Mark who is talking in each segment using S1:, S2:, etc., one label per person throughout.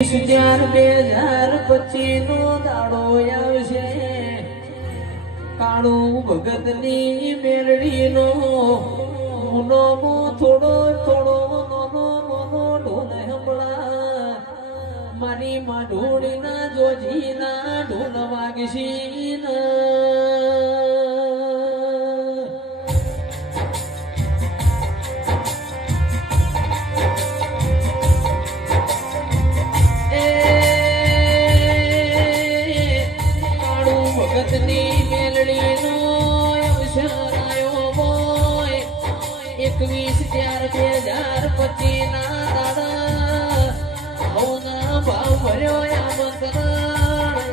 S1: ત્યાર બે હજાર પચીસ નો દાડો આવશે. કાળું ભગતની મેળવી નો મુનો મો થોડો થોડો નોનો નોનો ઢોલ હંભળા મારી માઢોળી ના જોજી ના ઢોલ વાગશી ના એકવીસ ચાર બે હજાર પચી ના દાદા. હવના ભાવ ભર્યો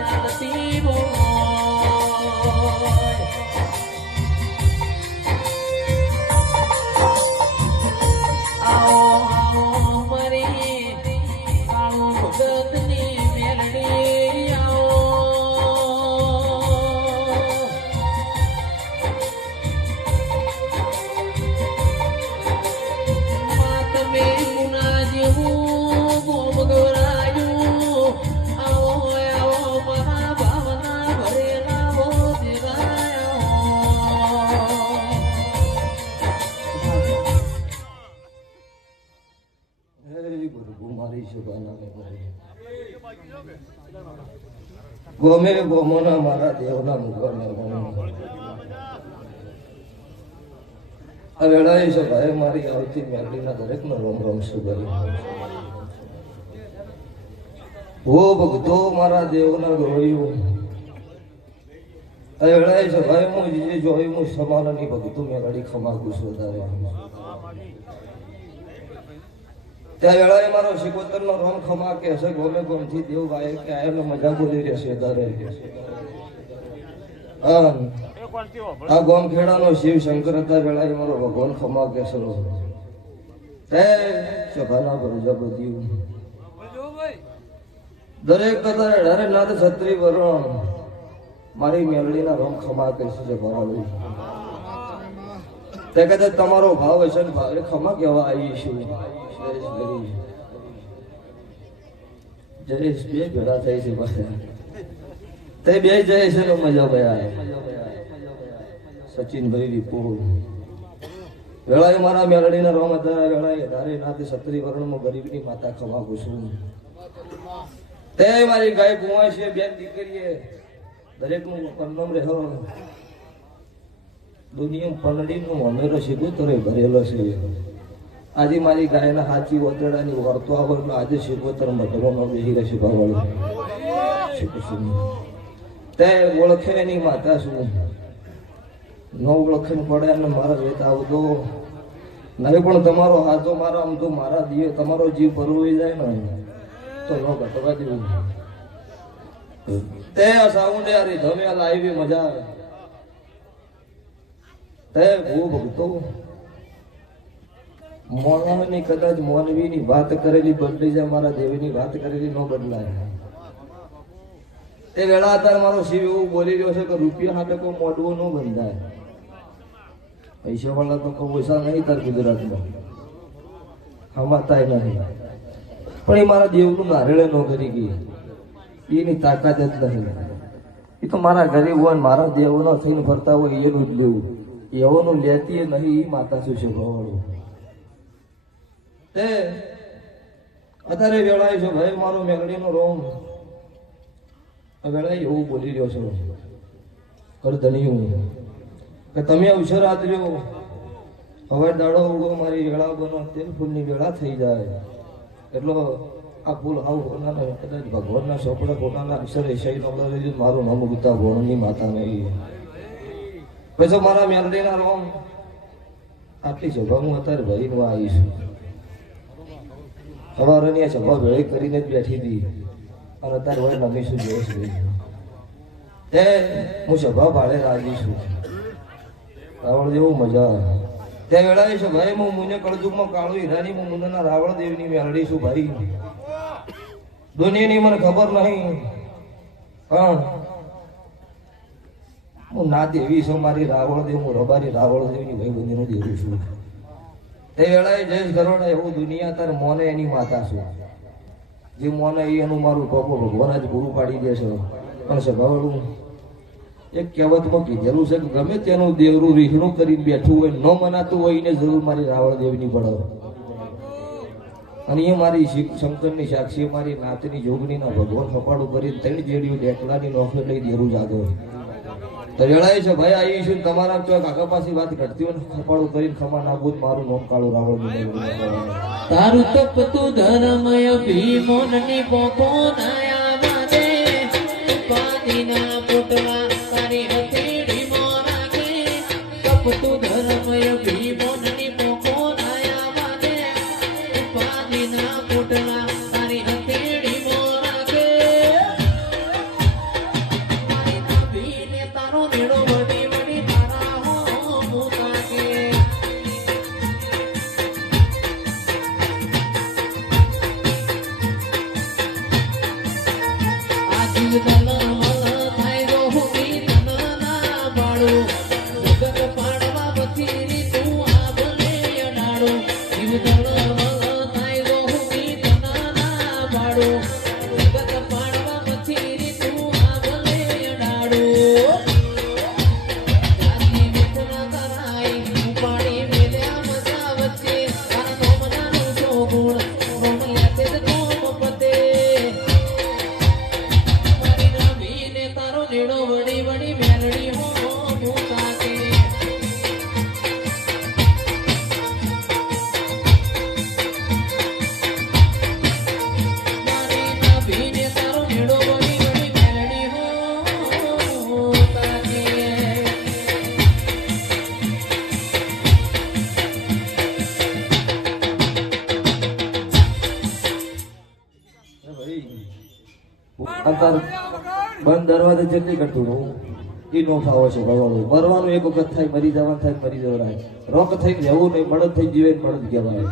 S1: આરતી બોય આવો મારી કાળું ભગતની ગોમે
S2: ગોમોના મારા દેવના ગણો. આ છે ભાઈ મારી આવતી મેલડીના દરેકનો રોમ રોમ સુગરી હો ભક્તો મારા દેવના ગોળ્યું આ વેળાએ છે ભાઈ હું જે જોયું, હું સમાનની ભક્તો મેળડી ખમા ખુશ વધારે ત્યાં વેળાએ મારો સિકોતરનો રોમ ખમા કે હશે ગોમે ગોમથી દેવ ભાઈ કે આયનો મજા બોલી રહેશે તારે આ ગોમ ખેડાનો શિવ શંકર હતા, વેળાએ મારો ભગવાન ખમા કે છે તે સભાના પ્રજાપતિ. દરેક અઢારે નાથ છત્રી વરણ મારી મેલડીના રોમ ખમા કે છે ભરાવી તે તમારો ભાવ હશે ને ભાવે ખમા કહેવા આવી છું જયેશ બે ભેળા થઈ છે તે વર્ણમાં ગરીબની માતા ખવા છું તે મારી ગાય કુંવા છે, બેન દીકરીએ. દરેકનું પરનામ રહેલો દુનિયા પનડીનું અમેરો શિગોતરે ભરેલો છે. આજે મારી ગાયના હાચી ઓતરડાની વર્તો એટલે આજે શિવતર મધરોનો બેહી રહેશે ભાવળ તે ઓળખે એની માતા શું? ન ઓળખે પડે અને મારા વેત આવતો. નહીં પણ તમારો હાથો મારા આમ તો મારા દિયો, તમારો જીવ ભરવી જાય ને. તો ન ઘટવા દેવું. તે આ સાઉન્ડ યાર ધમે આ લાઈવી મજા આવે. તે ભૂ ભક્તો. મોણની કદાચ મોનવીની વાત કરેલી બદલી જાય મારા દેવીની વાત કરેલી ન બદલાય. તે વેળા અત્યારે મારો શિવ એવું બોલી રહ્યો છે કે રૂપિયા હાથે કોઈ મોડવું ન બંધાય. પૈસા વાળા તો કોઈ પૈસા નહીં તાર ગુજરાતમાં. હમાતાય નહીં. પણ એ મારા દેવનું નારેળે ન કરી ગઈ. એની તાકાત જ નહીં. એ તો મારા ગરીબ હોય મારા દેવનો થઈને ફરતા હોય એનું જ લેવું. એવોનું લેતી નહીં, એ માતા શું છે ભવાળું તે અત્યારે વેળાય છે ભાઈ, મારો મેઘડીનો રોમ વેળાય એવું બોલી રહ્યો છો. કરધણિયું. કે તમે અવસર આદર્યો હવે દાડો ઉગો, મારી વેળા બનો, તેલ ફૂલની વેળા થઈ જાય. એટલો આ ફૂલ આવું હોનારા કદાચ ભગવાનના ચોપડા પોતાના અક્ષરે એસાઈ નો લઈ મારું નામ ઉગતા ભોણની માતા નહીં. પછી મારા મેલડીના રોમ, આટલી સભા હું અત્યારે ભરીને આવીશ. સવારની આ સભા વેળે કરીને જ બેઠી હતી. અને અત્યારે વળી નમીશું જોઈશ તે હું સભા ભાડે રાજી છું. રાવણ જેવું મજા ત્યાં વેળાએ છે ભાઈ હું મુને કળજુગમાં કાળું હીરાની હું મુનના રાવણ દેવની મેળડી છું ભાઈ. દુનિયાની મને ખબર નહીં. હા હું ના દેવી છું, મારી રાવણ દેવ, હું રબારી રાવણ દેવની ભાઈ બંધીનું દેવું છું. તે વેળાએ જયેશ ગરોડા એવું દુનિયા તાર મોને એની માતા છું. જે મોને એ એનું મારું ટોપો ભગવાન જ પૂરું પાડી દે છે. પણ સભાવાળું એક કહેવતમાં કીધેલું છે કે ગમે તેનું દેવરું રીહણું કરી બેઠું હોય, ન મનાતું હોય, એને જરૂર મારી રાવણ દેવની પડે અને એ મારી શંકરની સાક્ષી મારી નાતની જોગણીના ભગવાન ખપાડું કરીને ત્રણ જેડીઓ ડેકલાની નોકરી લઈ દેરું જાગો. તો છે, ભાઈ આ છું તમારા ચો કાકા પાસે વાત કરતી હોય ને કપાળું કરીને ખમા નાખું જ મારું નોમ કાળું રાવણ
S1: તારું તપતું ધર્મય ભીમોનની પોપો નાયા વાદે તારી હથેળી મોરાગે તપતું ધર્મય
S2: અંતર બંધ દરવાજે જેટલી કરતું રહું, એ નો ફાવો છે ભગવાન મરવાનું એક વખત થાય, મરી જવાનું થાય, મરી જવાય. રોક થઈને જવું નહીં મળદ થઈ જીવે મળદ કહેવાય.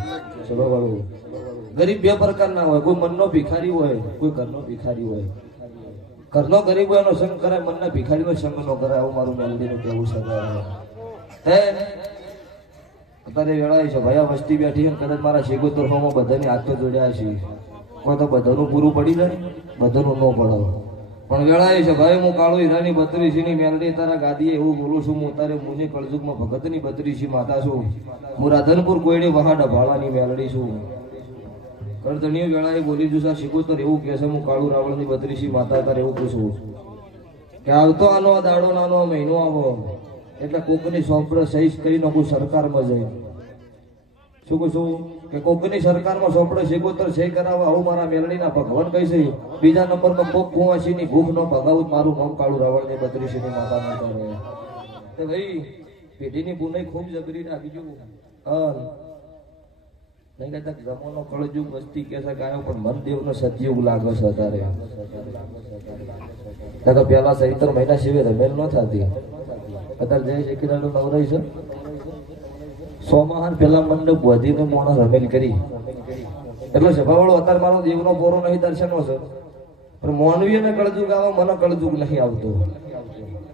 S2: છે ભગવાન ગરીબ બે પ્રકારના હોય, કોઈ મનનો ભિખારી હોય, કોઈ ઘરનો ભિખારી હોય. ઘરનો ગરીબ હોય એનો સંગ કરાય, મનના ભિખારીનો સંગ ન કરાય. આવું મારું મેલડીનું કહેવું છે હે? અત્યારે વેળાય છે. ભયા વસ્તી બેઠી છે કદાચ મારા શેગોતર ફોમાં બધાની હાથો જોડ્યા છે કોઈ તો બધાનું પૂરું પડી જાય, બધાનું ન પડે પણ વેળાએ છે, ભાઈ, હું કાળો હીરાની બત્રીસીની મેલડી, તારા ગાદીએ એવું બોલું છું, હું તારે મુજે કળજુગમાં ભગતની બત્રીસી માતા છું. હું રાધનપુર કોયડી વહા ડભાળાની મેલડી છું. કરધણીઓ વેળાએ બોલી છું આ શિકોતર એવું કહેશે હું કાળુ રાવણની બત્રીસી માતા તારે એવું પૂછું. કે આવતો આનો દાડો નાનો મહિનો આવો, એટલે કોકની સોંપડે સહી કરી નાખું સરકારમાં જઈ શું કહું કે કોકની સરકારમાં સોંપડે શેગોતર છે કરાવવા આવું મારા મેલડીના ભગવાન કહી છે. બીજા નંબરમાં કોક કુવાસીની ભૂખ ન ભગાવું, મારું મમ કાળું રાવણની બત્રીસીની માતા ન કરે. તો ભાઈ, પેઢીની બુનાઈ ખૂબ જબરી રાખી બીજું હા નહીં કહેતા જમવાનો કળજુગ વસ્તી કે છે ગાયો પણ મનદેવનો સતયુગ લાગે છે અત્યારે. ત્યાં તો પેલા સહિતર મહિના સિવાય રમેલ ન થતી. અત્યારે જય શેખીરાનું નવરાઈ છે. સોમાહાન પેલા મંડપ વધીને મોણો રમેલ કરી. એટલે સભાવાળો અત્યારે મારો દેવનો પોરો નહીં દર્શનો છે. પણ મોનવી અને કળજુગ આવે, મને કળજુગ નહીં આવતું.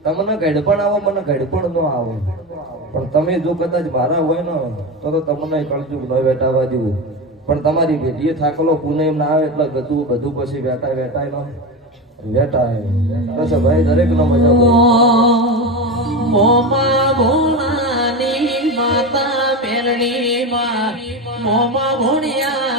S2: તમને ગઢપણ આવો, મને ગઢપણ ન આવે. પણ તમે જો કદાચ મારા હોય ને, તો તો તમને કળજુગ ન વેટાવા દેવું. પણ તમારી બેટીએ થાકલો પુને એમ ના આવે, એટલે બધું બધું પછી વેટાય વેટાય ન. વેટાય ભાઈ દરેક નો મજા.
S1: મોમા મેરણીમાં મોમાં ભૂણ્યા